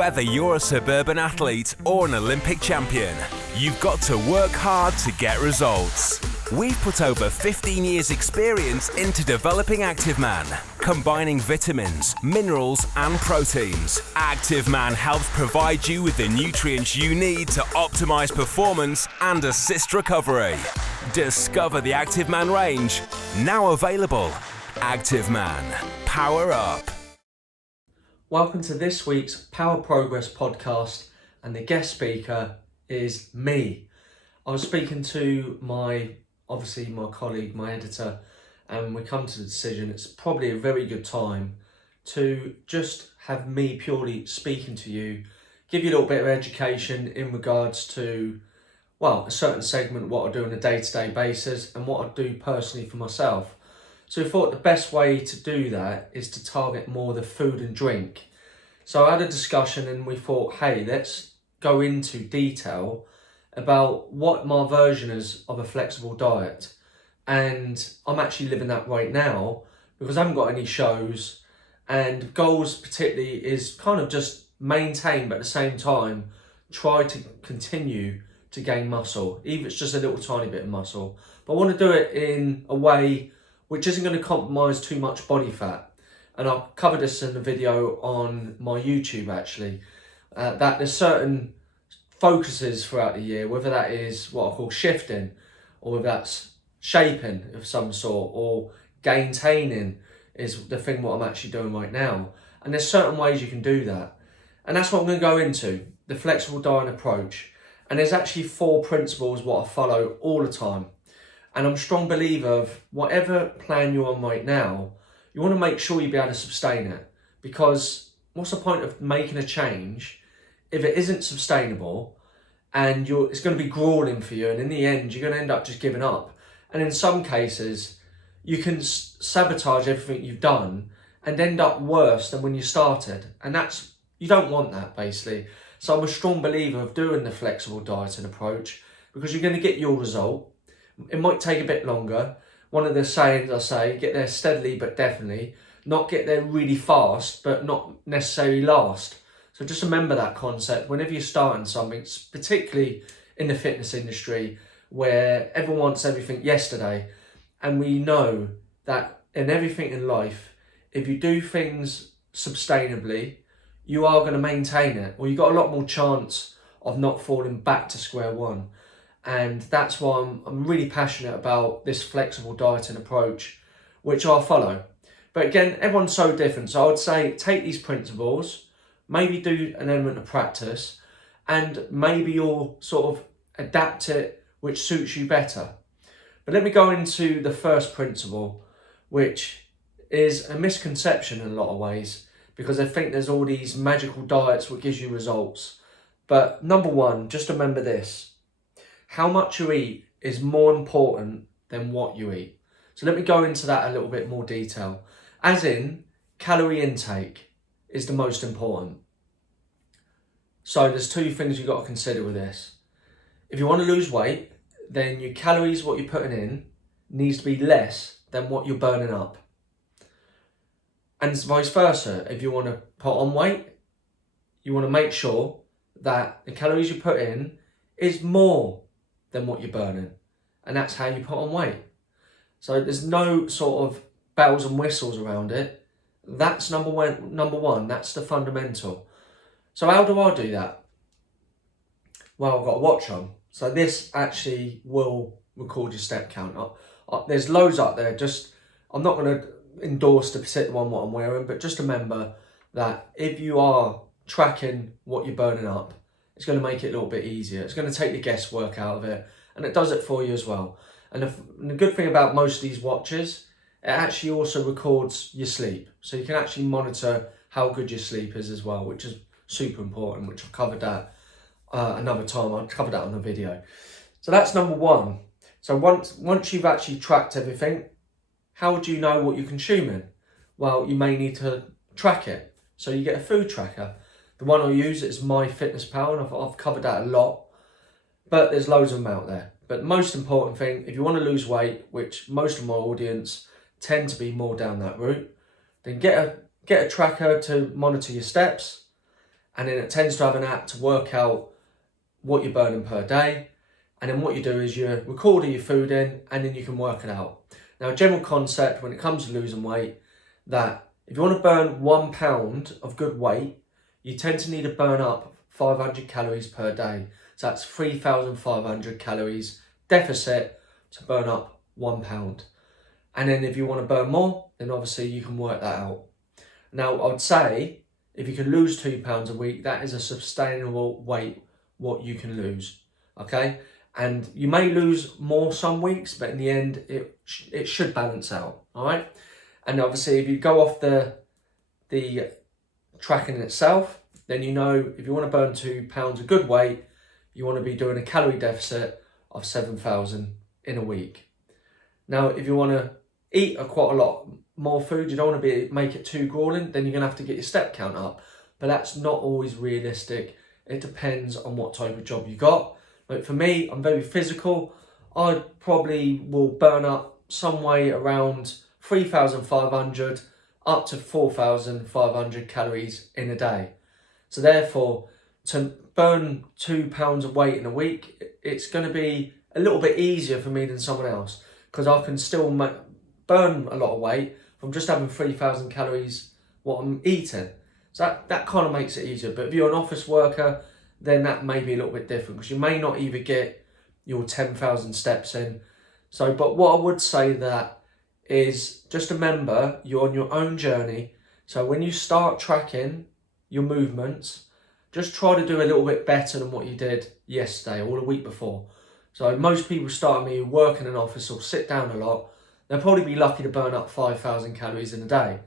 Whether you're a suburban athlete or an Olympic champion, you've got to work hard to get results. We've put over 15 years' experience into developing Active Man, combining vitamins, minerals and proteins. Active Man helps provide you with the nutrients you need to optimize performance and assist recovery. Discover the Active Man range, now available. Active Man, power up. Welcome to this week's Power Progress podcast, and the guest speaker is me. I was speaking to my colleague, my editor, and we come to the decision it's probably a very good time to just have me purely speaking to you, give you a little bit of education in regards to, a certain segment, what I do on a day-to-day basis and what I do personally for myself. So we thought the best way to do that is to target more the food and drink. So I had a discussion and we thought, hey, let's go into detail about what my version is of a flexible diet. And I'm actually living that right now because I haven't got any shows, and goals particularly is kind of just maintain, but at the same time, try to continue to gain muscle, even if it's just a little tiny bit of muscle. But I want to do it in a way which isn't going to compromise too much body fat. And I'll cover this in a video on my YouTube actually, that there's certain focuses throughout the year, whether that is what I call shifting, or whether that's shaping of some sort, or gaintaining is the thing what I'm actually doing right now. And there's certain ways you can do that. And that's what I'm going to go into, the flexible diet approach. And there's actually 4 principles what I follow all the time. And I'm a strong believer of whatever plan you're on right now, you want to make sure you be able to sustain it. Because what's the point of making a change if it isn't sustainable and it's going to be grueling for you, and in the end you're going to end up just giving up. And in some cases you can sabotage everything you've done and end up worse than when you started, and you don't want that basically. So I'm a strong believer of doing the flexible dieting approach because you're going to get your result. It might take a bit longer. One of the sayings I say, get there steadily but definitely, not get there really fast but not necessarily last. So just remember that concept whenever you're starting something, particularly in the fitness industry where everyone wants everything yesterday. And we know that in everything in life, if you do things sustainably, you are going to maintain it, or you've got a lot more chance of not falling back to square one. And that's why I'm really passionate about this flexible dieting approach, which I'll follow. But again, everyone's so different. So I would say take these principles, maybe do an element of practice, and maybe you'll sort of adapt it which suits you better. But let me go into the first principle, which is a misconception in a lot of ways, because I think there's all these magical diets which gives you results. But number one, just remember this. How much you eat is more important than what you eat. So let me go into that a little bit more detail. As in, calorie intake is the most important. So there's 2 things you've got to consider with this. If you want to lose weight, then your calories, what you're putting in, needs to be less than what you're burning up. And vice versa. If you want to put on weight, you want to make sure that the calories you put in is more than what you're burning. And that's how you put on weight. So there's no sort of bells and whistles around it. That's number one. That's the fundamental. So how do I do that? Well, I've got a watch on. So this actually will record your step count. There's loads up there. I'm not going to endorse the particular one what I'm wearing, but just remember that if you are tracking what you're burning up, it's going to make it a little bit easier. It's going to take the guesswork out of it, and it does it for you as well. And the good thing about most of these watches, it actually also records your sleep. So you can actually monitor how good your sleep is as well, which is super important, which I've covered that another time. I'll cover that on a video. So that's number one. So once you've actually tracked everything, how do you know what you're consuming? Well, you may need to track it. So you get a food tracker. The one I use is MyFitnessPal, and I've covered that a lot, but there's loads of them out there. But most important thing, if you want to lose weight, which most of my audience tend to be more down that route, then get a tracker to monitor your steps, and then it tends to have an app to work out what you're burning per day. And then what you do is you record all your food in, and then you can work it out. Now, general concept when it comes to losing weight, that if you want to burn 1 pound of good weight, you tend to need to burn up 500 calories per day. So that's 3,500 calories deficit to burn up 1 pound. And then if you want to burn more, then obviously you can work that out. Now, I would say if you can lose 2 pounds a week, that is a sustainable weight what you can lose, okay? And you may lose more some weeks, but in the end, it should balance out, all right? And obviously, if you go off the tracking itself, then you know if you want to burn 2 pounds of good weight, you want to be doing a calorie deficit of 7,000 in a week. Now, if you want to eat quite a lot more food, you don't want to make it too grueling, then you're going to have to get your step count up. But that's not always realistic. It depends on what type of job you got. Like for me, I'm very physical. I probably will burn up some way around 3,500 up to 4,500 calories in a day. So therefore, to burn 2 pounds of weight in a week, it's going to be a little bit easier for me than someone else, because I can still burn a lot of weight from just having 3,000 calories what I'm eating. So that kind of makes it easier. But if you're an office worker, then that may be a little bit different, because you may not even get your 10,000 steps in. So, but what I would say that is just remember you're on your own journey. So when you start tracking your movements, just try to do a little bit better than what you did yesterday or the week before. So most people start me work in an office or sit down a lot, they'll probably be lucky to burn up 5,000 calories in a day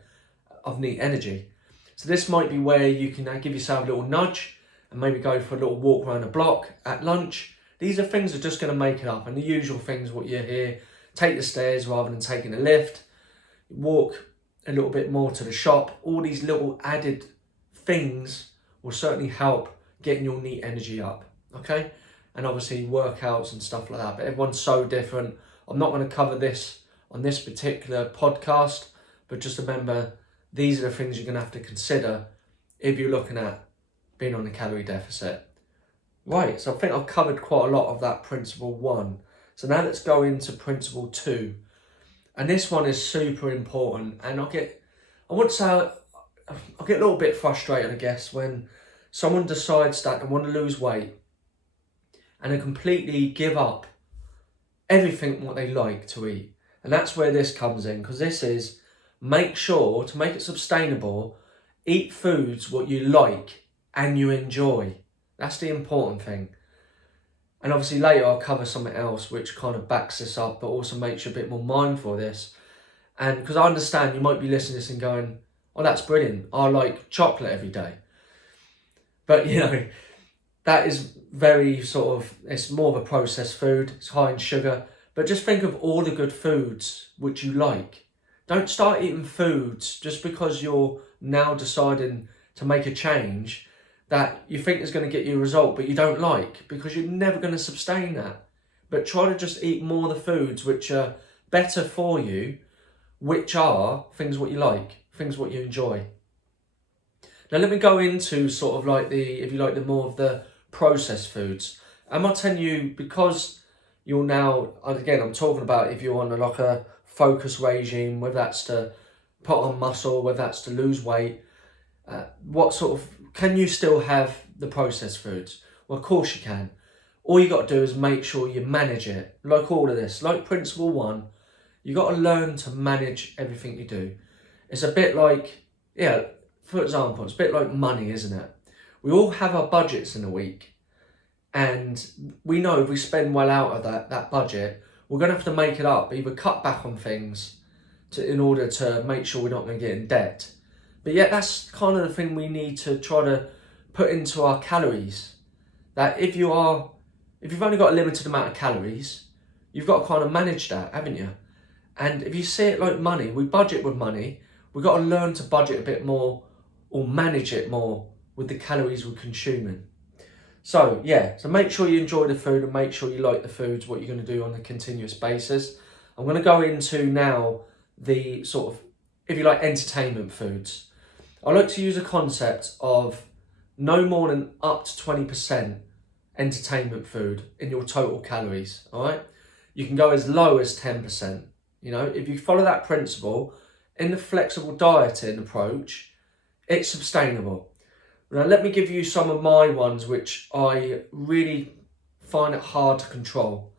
of neat energy. So this might be where you can give yourself a little nudge and maybe go for a little walk around the block at lunch. These are things that are just going to make it up. And the usual things, what you hear, take the stairs rather than taking a lift, walk a little bit more to the shop. All these little added things will certainly help getting your neat energy up, okay? And obviously workouts and stuff like that. But everyone's so different. I'm not going to cover this on this particular podcast, but just remember, these are the things you're going to have to consider if you're looking at being on a calorie deficit. Right, so I think I've covered quite a lot of that principle 1. So now let's go into principle 2. And this one is super important. And I get a little bit frustrated, I guess, when someone decides that they want to lose weight and they completely give up everything what they like to eat. And that's where this comes in, because this is, make sure to make it sustainable, eat foods what you like and you enjoy. That's the important thing. And obviously later I'll cover something else which kind of backs this up, but also makes you a bit more mindful of this. And because I understand you might be listening to this and going, oh, that's brilliant, I like chocolate every day. But you know, that is very sort of, it's more of a processed food, it's high in sugar. But just think of all the good foods which you like. Don't start eating foods just because you're now deciding to make a change that you think is going to get you a result but you don't like, because you're never going to sustain that. But try to just eat more of the foods which are better for you, which are things what you like, things what you enjoy. Now let me go into sort of like if you like, the more of the processed foods. I'm not telling you, because you're now, again, I'm talking about if you're on like a focus regime, whether that's to put on muscle, whether that's to lose weight, what sort of, can you still have the processed foods? Well, of course you can. All you got to do is make sure you manage it. Like all of this, like principle 1, you got to learn to manage everything you do. It's a bit like, yeah, for example, it's a bit like money, isn't it? We all have our budgets in a week, and we know if we spend well out of that budget, we're going to have to make it up, either cut back on things in order to make sure we're not going to get in debt. But yet that's kind of the thing we need to try to put into our calories. That if you've only got a limited amount of calories, you've got to kind of manage that, haven't you? And if you see it like money, we budget with money, we've got to learn to budget a bit more or manage it more with the calories we're consuming. So yeah, so make sure you enjoy the food and make sure you like the foods, what you're going to do on a continuous basis. I'm going to go into now the sort of, if you like, entertainment foods. I like to use a concept of no more than up to 20% entertainment food in your total calories, all right? You can go as low as 10%. You know, if you follow that principle in the flexible dieting approach, it's sustainable. Now, let me give you some of my ones which I really find it hard to control.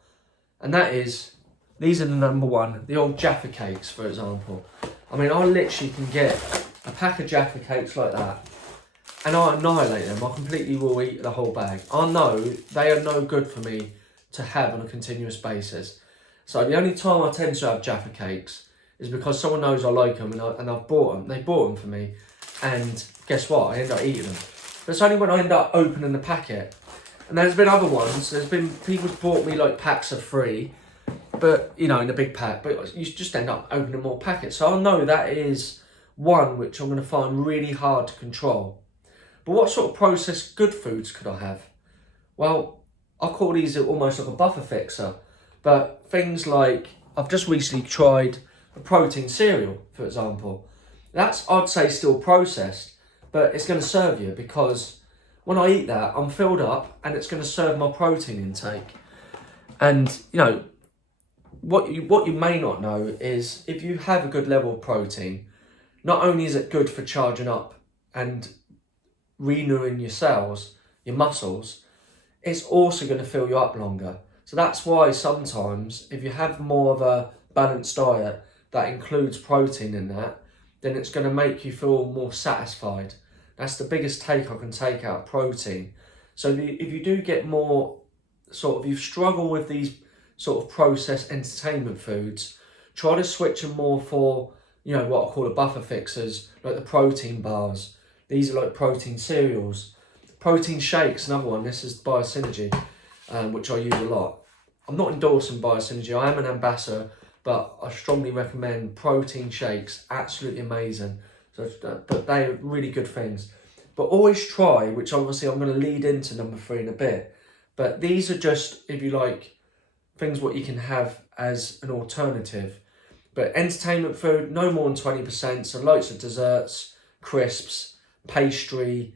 And that is, these are the number one, the old Jaffa cakes, for example. I mean, I literally can get a pack of Jaffa cakes like that and I annihilate them. I completely will eat the whole bag. I know they are no good for me to have on a continuous basis. So the only time I tend to have Jaffa cakes is because someone knows I like them and I've bought them. They bought them for me, and guess what? I end up eating them. But it's only when I end up opening the packet. And there's been other ones. There's been people bought me like packs of 3, but you know, in a big pack. But you just end up opening more packets. So I know that is one which I'm going to find really hard to control. But what sort of processed good foods could I have? Well, I call these almost like a buffer fixer. But things like, I've just recently tried a protein cereal, for example. That's, I'd say, still processed, but it's going to serve you because when I eat that, I'm filled up and it's going to serve my protein intake. And, you know, what you may not know is if you have a good level of protein, not only is it good for charging up and renewing your cells, your muscles, it's also going to fill you up longer. So that's why sometimes if you have more of a balanced diet that includes protein in that, then it's going to make you feel more satisfied. That's the biggest take I can take out of protein. So if you do get more you struggle with these sort of processed entertainment foods, try to switch them more for, you know, what I call the buffer fixers, like the protein bars. These are like protein cereals. Protein shakes, another one. This is Biosynergy, which I use a lot. I'm not endorsing Biosynergy. I am an ambassador, but I strongly recommend protein shakes. Absolutely amazing. So, but they are really good things. But always try, which obviously I'm going to lead into number 3 in a bit. But these are just, if you like, things what you can have as an alternative. But entertainment food, no more than 20%. So loads of desserts, crisps, pastry,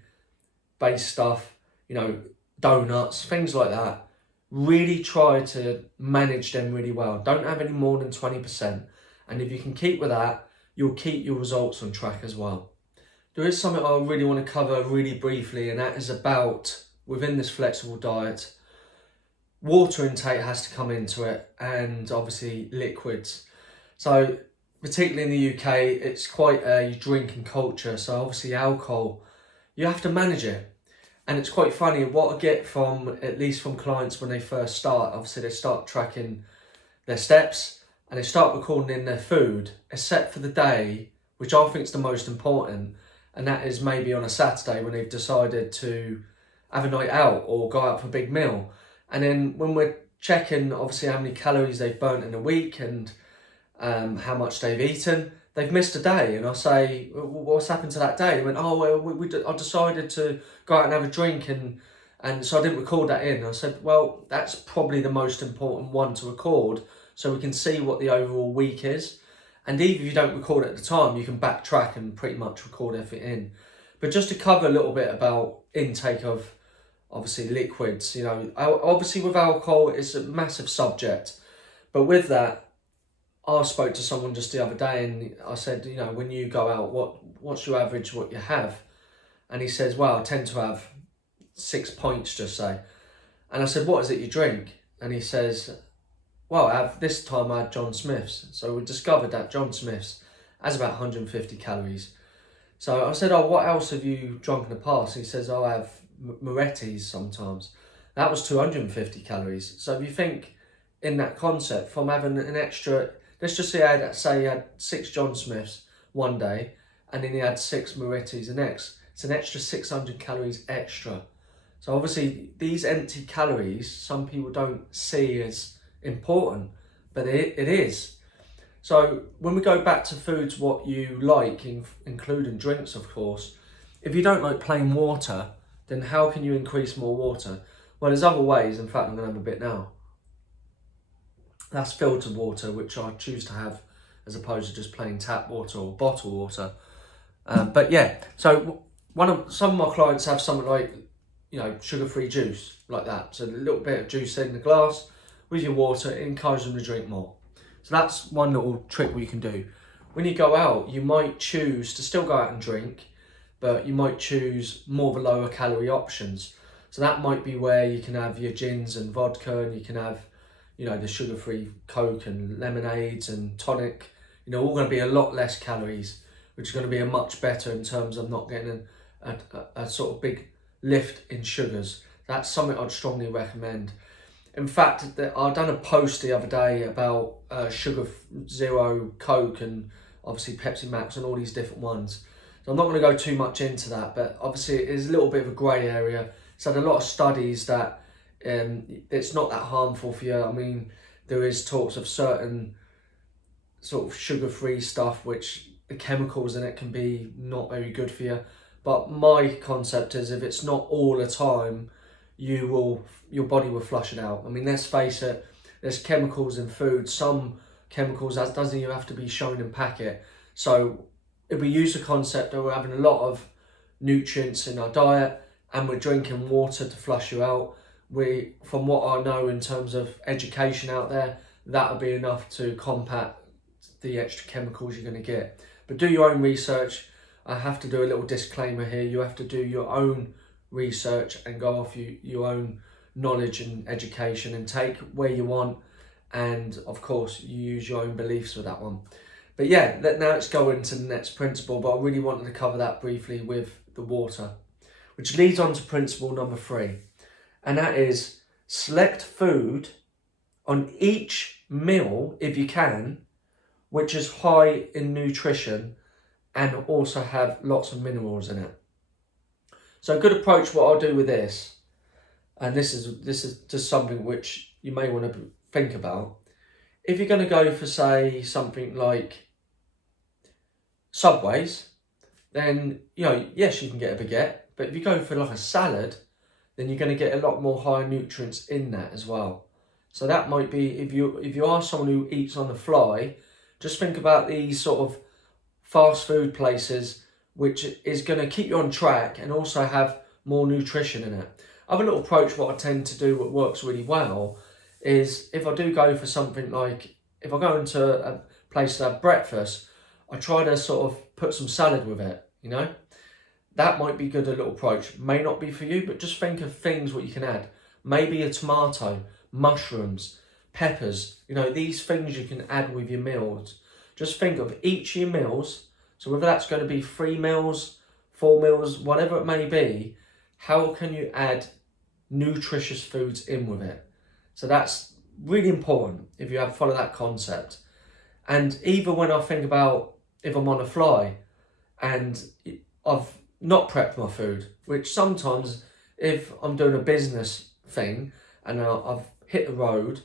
based stuff, you know, donuts, things like that. Really try to manage them really well. Don't have any more than 20%. And if you can keep with that, you'll keep your results on track as well. There is something I really want to cover really briefly, and that is about, within this flexible diet, water intake has to come into it, and obviously liquids. So particularly in the UK, it's quite a drinking culture. So obviously alcohol, you have to manage it. And it's quite funny, what I get from, at least from clients when they first start, obviously they start tracking their steps and they start recording in their food, except for the day, which I think is the most important. And that is maybe on a Saturday when they've decided to have a night out or go out for a big meal. And then when we're checking, obviously, how many calories they've burnt in a week and how much they've eaten, they've missed a day. And I say, well, what's happened to that day? They went, oh, well, I decided to go out and have a drink, and so I didn't record that in. I said, well, that's probably the most important one to record so we can see what the overall week is. And even if you don't record it at the time, you can backtrack and pretty much record everything in. But just to cover a little bit about intake of, obviously, liquids, you know, obviously with alcohol, it's a massive subject. But with that, I spoke to someone just the other day and I said, you know, when you go out, what's your average, what you have? And he says, well, I tend to have 6 pints, just say. And I said, what is it you drink? And he says, well, this time I had John Smith's. So we discovered that John Smith's has about 150 calories. So I said, oh, what else have you drunk in the past? And he says, oh, I have Moretti's sometimes. That was 250 calories. So if you think in that concept, from having an extra, let's just say he had 6 John Smiths one day, and then he had 6 Moretti's the next. It's an extra 600 calories extra. So obviously these empty calories, some people don't see as important, but it is. So when we go back to foods, what you like, including drinks, of course, if you don't like plain water, then how can you increase more water? Well, there's other ways. In fact, I'm going to have a bit now. That's filtered water, which I choose to have as opposed to just plain tap water or bottled water. But yeah, so some of my clients have something like, sugar-free juice, like that. So a little bit of juice in the glass with your water, it encourages them to drink more. So that's one little trick we can do. When you go out, you might choose to still go out and drink, but you might choose more of a lower calorie options. So that might be where you can have your gins and vodka, and you can have, the sugar-free Coke and lemonades and tonic, all going to be a lot less calories, which is going to be a much better in terms of not getting a sort of big lift in sugars. That's something I'd strongly recommend. In fact, I've done a post the other day about sugar zero Coke and obviously Pepsi Max and all these different ones. So I'm not going to go too much into that, but obviously it is a little bit of a grey area. It's had a lot of studies that it's not that harmful for you. I mean, there is talks of certain sort of sugar-free stuff which the chemicals in it can be not very good for you. But my concept is, if it's not all the time, your body will flush it out. I mean, let's face it, there's chemicals in food. Some chemicals that doesn't even have to be shown in packet. So if we use the concept that we're having a lot of nutrients in our diet and we're drinking water to flush you out, from what I know in terms of education out there, that'll be enough to combat the extra chemicals you're going to get. But do your own research. I have to do a little disclaimer here. You have to do your own research and go off your own knowledge and education and take where you want. And of course, you use your own beliefs with that one. But yeah, now let's go into the next principle. But I really wanted to cover that briefly with the water, which leads on to principle number 3. And that is, select food on each meal, if you can, which is high in nutrition and also have lots of minerals in it. So a good approach, what I'll do with this, and this is just something which you may want to think about. If you're going to go for, say, something like Subways, then, yes, you can get a baguette, but if you go for like a salad, then you're going to get a lot more high nutrients in that as well. So that might be, if you are someone who eats on the fly, just think about these sort of fast food places, which is going to keep you on track and also have more nutrition in it. Other little approach, what I tend to do, what works really well, is if I do go for something like, if I go into a place to have breakfast, I try to sort of put some salad with it, That might be good, a little approach. May not be for you, but just think of things what you can add. Maybe a tomato, mushrooms, peppers, these things you can add with your meals. Just think of each of your meals. So whether that's going to be 3 meals, 4 meals, whatever it may be, how can you add nutritious foods in with it? So that's really important if you follow that concept. And even when I think about if I'm on a fly and I've not prepped my food, which sometimes if I'm doing a business thing and I've hit the road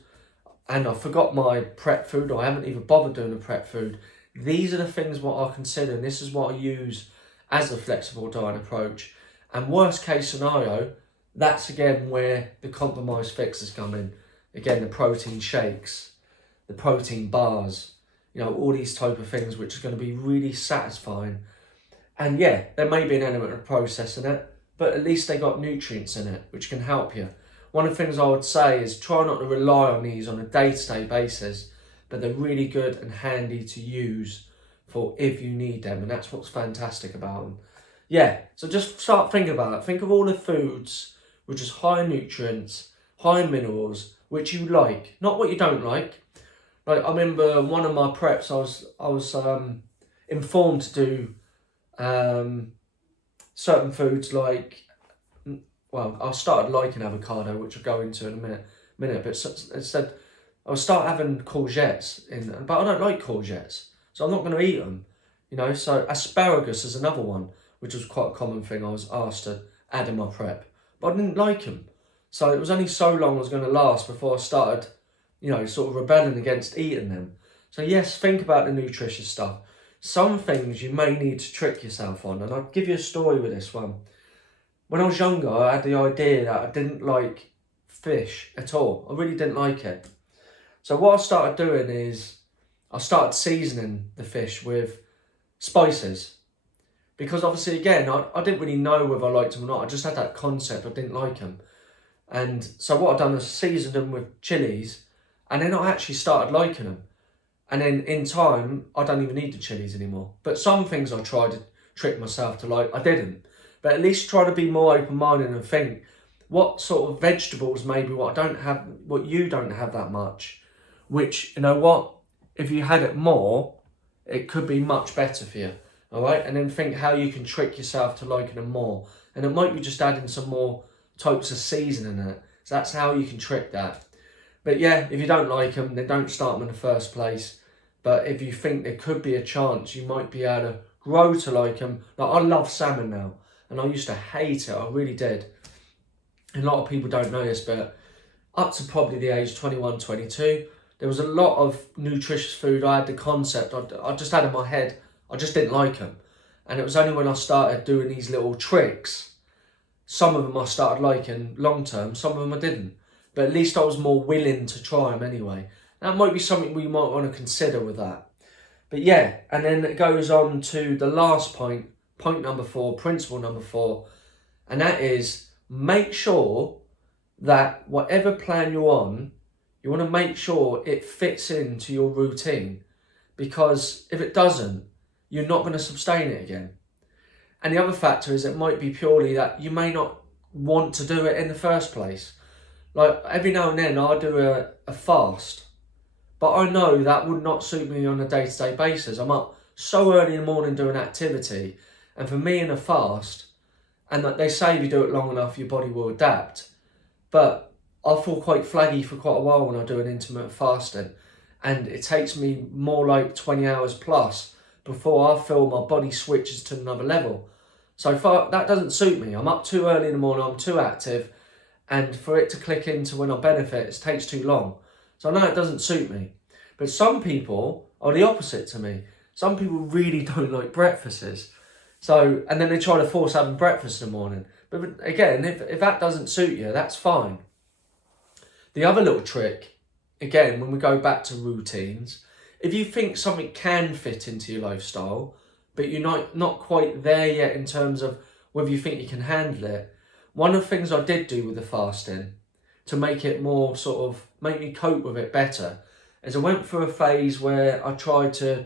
and I forgot my prep food, or I haven't even bothered doing the prep food, these are the things what I consider, and this is what I use as a flexible diet approach. And worst case scenario, that's again where the compromise fixes come in. Again, the protein shakes, the protein bars, all these type of things, which is going to be really satisfying. And yeah, there may be an element of processing it, but at least they got nutrients in it, which can help you. One of the things I would say is try not to rely on these on a day-to-day basis, but they're really good and handy to use for if you need them, and that's what's fantastic about them. Yeah, so just start thinking about it. Think of all the foods which is high in nutrients, high in minerals, which you like, not what you don't like. Like I remember one of my preps, I was informed to do certain foods like, well, I started liking avocado, which I'll go into in a minute, but it said I'll start having courgettes but I don't like courgettes, so I'm not going to eat them, so asparagus is another one, which was quite a common thing I was asked to add in my prep, but I didn't like them, so it was only so long I was going to last before I started, sort of rebelling against eating them. So yes, think about the nutritious stuff. Some things you may need to trick yourself on, and I'll give you a story with this one. When I was younger, I had the idea that I didn't like fish at all. I really didn't like it. So what I started doing is I started seasoning the fish with spices. because obviously again, I didn't really know whether I liked them or not. I just had that concept I didn't like them. And so what I've done is seasoned them with chilies, and then I actually started liking them. And then in time, I don't even need the chilies anymore. But some things I tried to trick myself to like, I didn't. But at least try to be more open-minded and think, what sort of vegetables maybe what you don't have that much, which, you know what, if you had it more, it could be much better for you. All right, and then think how you can trick yourself to liking them more. And it might be just adding some more types of seasoning in it. So that's how you can trick that. But yeah, if you don't like them, then don't start them in the first place. But if you think there could be a chance you might be able to grow to like them. Like, I love salmon now, and I used to hate it, I really did. And a lot of people don't know this, but up to probably the age 21, 22, there was a lot of nutritious food. I had the concept, I just had in my head, I just didn't like them. And it was only when I started doing these little tricks, some of them I started liking long term, some of them I didn't. But at least I was more willing to try them anyway. That might be something we might want to consider with that. But yeah, and then it goes on to the last point number 4, principle number 4. And that is, make sure that whatever plan you're on, you want to make sure it fits into your routine. Because if it doesn't, you're not going to sustain it again. And the other factor is it might be purely that you may not want to do it in the first place. Like every now and then I'll do a fast, but I know that would not suit me on a day-to-day basis. I'm up so early in the morning doing activity, and for me in a fast, and they say if you do it long enough your body will adapt, but I feel quite flaggy for quite a while when I do an intermittent fasting, and it takes me more like 20 hours plus before I feel my body switches to another level. So far, that doesn't suit me. I'm up too early in the morning, I'm too active, and for it to click into when I benefit, it takes too long. So I know it doesn't suit me. But some people are the opposite to me. Some people really don't like breakfasts. So, and then they try to force having breakfast in the morning. But again, if that doesn't suit you, that's fine. The other little trick, again, when we go back to routines, if you think something can fit into your lifestyle, but you're not quite there yet in terms of whether you think you can handle it, one of the things I did do with the fasting to make it more make me cope with it better is I went through a phase where I tried to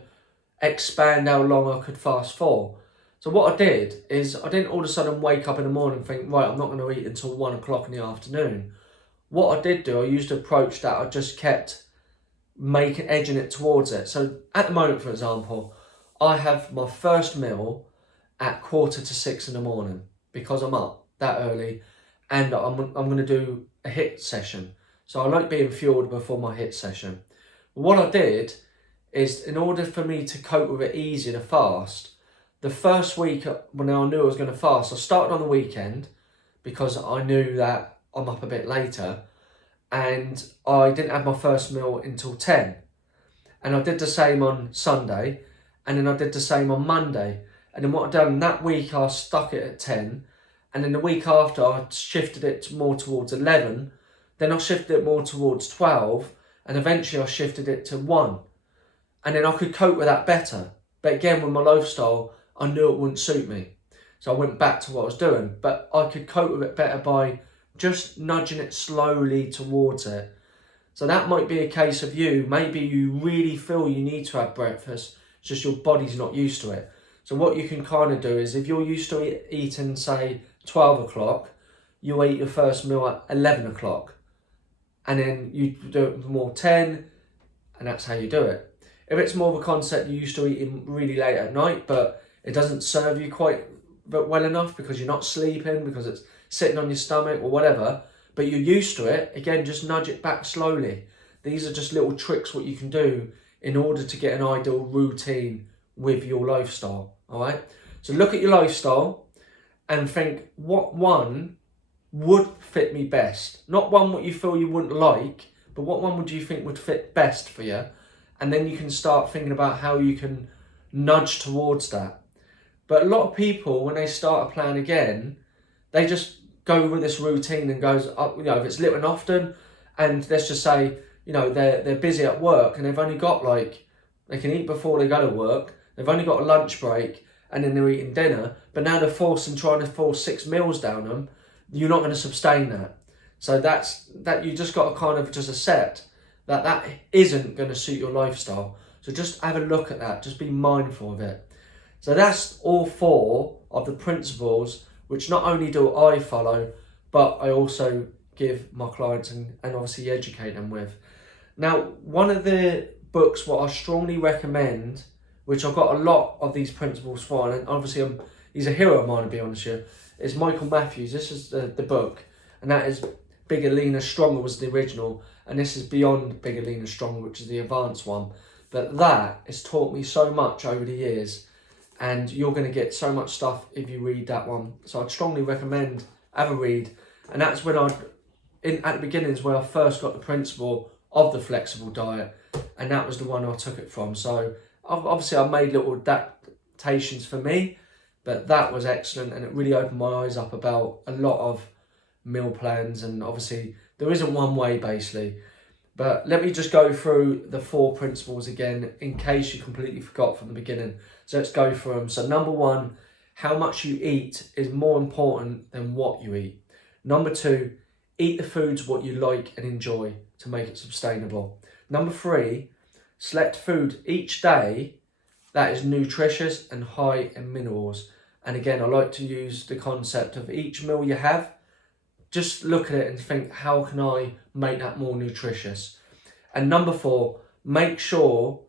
expand how long I could fast for. So what I did is I didn't all of a sudden wake up in the morning and think, right, I'm not going to eat until 1 o'clock in the afternoon. What I did do, I used an approach that I just kept edging it towards it. So at the moment, for example, I have my first meal at 5:45 in the morning because I'm up that early, and I'm going to do a HIIT session. So I like being fueled before my HIIT session. What I did is, in order for me to cope with it easier to fast, the first week when I knew I was going to fast, I started on the weekend because I knew that I'm up a bit later, and I didn't have my first meal until 10. And I did the same on Sunday, and then I did the same on Monday. And then what I done that week, I stuck it at 10. And then the week after, I shifted it more towards 11. Then I shifted it more towards 12. And eventually I shifted it to 1. And then I could cope with that better. But again, with my lifestyle, I knew it wouldn't suit me. So I went back to what I was doing. But I could cope with it better by just nudging it slowly towards it. So that might be a case of you. Maybe you really feel you need to have breakfast. It's just your body's not used to it. So what you can kind of do is, if you're used to eating, say, 12 o'clock, you eat your first meal at 11 o'clock. And then you do it more 10, and that's how you do it. If it's more of a concept you're used to eating really late at night, but it doesn't serve you quite well enough because you're not sleeping, because it's sitting on your stomach or whatever, but you're used to it, again, just nudge it back slowly. These are just little tricks what you can do in order to get an ideal routine with your lifestyle, all right? So look at your lifestyle and think, what one would fit me best? Not one what you feel you wouldn't like, but what one would you think would fit best for you? And then you can start thinking about how you can nudge towards that. But a lot of people, when they start a plan again, they just go with this routine and goes up, if it's little and often, and let's just say, they're busy at work and they've only got they can eat before they go to work, they've only got a lunch break, and then they're eating dinner, but now they're trying to force 6 meals down them, you're not going to sustain that. So that you just got to kind of just accept that isn't going to suit your lifestyle. So just have a look at that, just be mindful of it. So that's all 4 of the principles which not only do I follow, but I also give my clients and obviously educate them with. Now, one of the books what I strongly recommend, which I've got a lot of these principles for, and obviously he's a hero of mine to be honest with you, is Michael Matthews. This is the book, and that is Bigger, Leaner, Stronger was the original, and this is Beyond Bigger, Leaner, Stronger, which is the advanced one. But that has taught me so much over the years, and you're going to get so much stuff if you read that one. So I'd strongly recommend have a read, and that's when at the beginning is where I first got the principle of the flexible diet, and that was the one I took it from. So obviously I made little adaptations for me, but that was excellent, and it really opened my eyes up about a lot of meal plans, and obviously there isn't one way basically. But let me just go through the 4 principles again in case you completely forgot from the beginning. So let's go through them. So number 1, how much you eat is more important than what you eat. Number 2, eat the foods what you like and enjoy to make it sustainable. Number 3, select food each day that is nutritious and high in minerals. And again, I like to use the concept of each meal you have, just look at it and think, how can I make that more nutritious? And number 4, make sure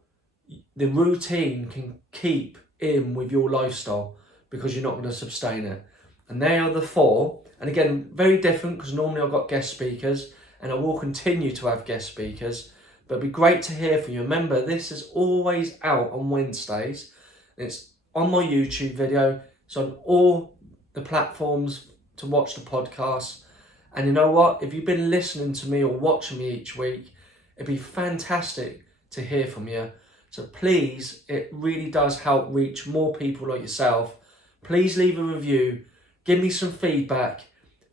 the routine can keep in with your lifestyle, because you're not going to sustain it. And they are the 4. And again, very different, because normally I've got guest speakers, and I will continue to have guest speakers, but it'd be great to hear from you. Remember, this is always out on Wednesdays. It's on my YouTube video. It's on all the platforms to watch the podcast. And you know what? If you've been listening to me or watching me each week, it'd be fantastic to hear from you. So please, it really does help reach more people like yourself. Please leave a review, give me some feedback,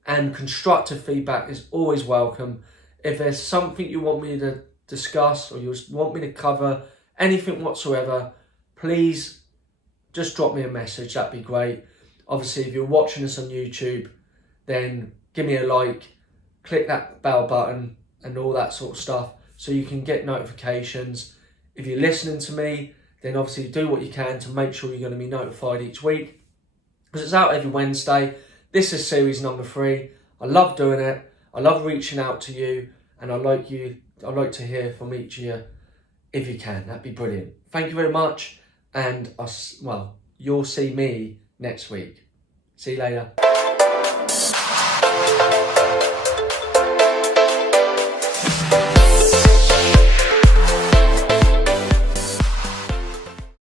and constructive feedback is always welcome. If there's something you want me to discuss or you want me to cover, anything whatsoever, please just drop me a message. That'd be great. Obviously, if you're watching this on YouTube, then give me a like, click that bell button and all that sort of stuff so you can get notifications. If you're listening to me, then obviously do what you can to make sure you're going to be notified each week, because it's out every Wednesday. This is series number 3. I love doing it. I love reaching out to you, and I'd like to hear from each of you if you can. That'd be brilliant. Thank you very much, and you'll see me next week. See you later.